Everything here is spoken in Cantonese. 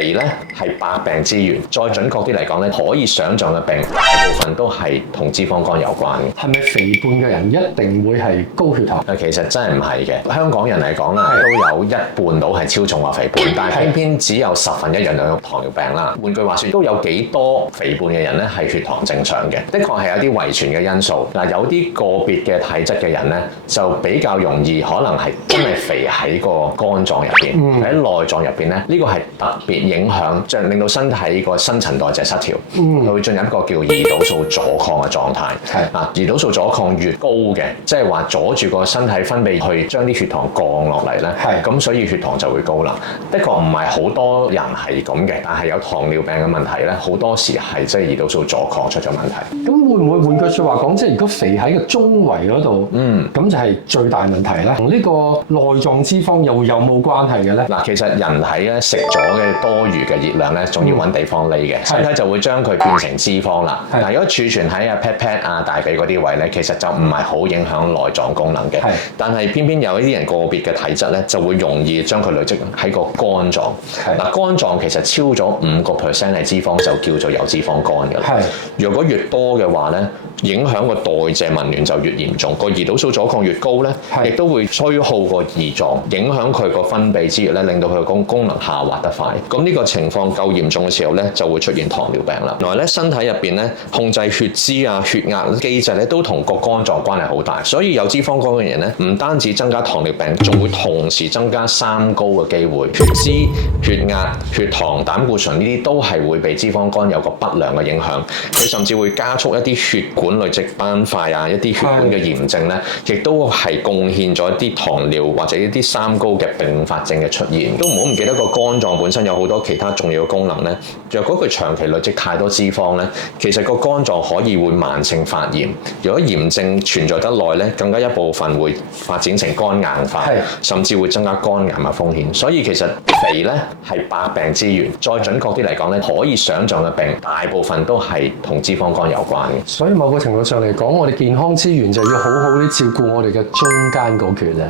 肥咧係百病之源，再準確啲嚟講咧，可以想像嘅病大部分都係同脂肪肝有關嘅。係咪肥胖嘅人一定會係高血糖？其實真係唔係嘅。香港人嚟講啦，都有一半到係超重或肥胖，但係偏偏只有1/10人有糖尿病啦。換句話說，都有幾多肥胖嘅人咧係血糖正常嘅。的確係有啲遺傳嘅因素。嗱，有啲個別嘅體質嘅人咧，就比較容易可能係真係肥喺個肝臟入邊，喺內臟入邊咧，呢個係特別影響，即係令到身體個新陳代謝失調，佢會進入一個叫胰島素阻抗嘅狀態。胰島素阻抗越高嘅，即係話阻住個身體分泌去將啲血糖降落嚟咧，咁所以血糖就會高啦。的確唔係好多人係咁嘅，但係有糖尿病嘅問題咧，好多時係即係胰島素阻抗出咗問題。咁會唔會換句説話講，即係如果肥喺個中圍嗰度，咁就係最大問題咧？同呢個內臟脂肪又有冇關係嘅咧？嗱，其實人體咧食咗嘅多餘嘅熱量咧，仲要揾地方匿嘅，身體就會將佢變成脂肪啦。嗱，如果儲存喺pat pat 啊大髀嗰啲位咧，其實就唔係好影響內臟功能嘅。但係偏偏有一啲人個別嘅體質咧，就會容易將佢累積喺個肝臟。嗱，肝臟其實超咗5% 係脂肪就叫做有脂肪肝㗎啦。如果越多嘅話咧，影響個代謝紊亂就越嚴重，個胰島素阻抗越高咧，亦都會衰耗個胰臟，影響佢個分泌之餘咧，令到佢個功能下滑得快。咁呢個情況夠嚴重嘅時候咧，就會出現糖尿病啦。原來咧身體入邊咧控制血脂啊、血壓機制咧，都同個肝臟關係好大。所以有脂肪肝嘅人咧，唔單止增加糖尿病，仲會同時增加三高嘅機會。血脂、血壓、血糖、膽固醇呢啲都係會被脂肪肝有個不良嘅影響。佢甚至會加速一啲血管累積斑塊啊，一啲血管嘅炎症咧，亦都係貢獻咗一啲糖尿或者一啲三高嘅併發症嘅出現。都唔好唔記得個肝臟本身有好多其他重要嘅功能咧。若果佢長期累積太多脂肪咧，其實個肝臟可以會慢性發炎。如果炎症存在得耐咧，更加一部分會發展成肝硬化，甚至會增加肝癌嘅風險。所以其實肥咧係百病之源。再準確啲嚟講咧，可以想像嘅病大部分都係同脂肪肝有關嘅。所以某個程度上嚟講，我哋健康之源就要好好啲照顧我哋嘅中間嗰橛咧。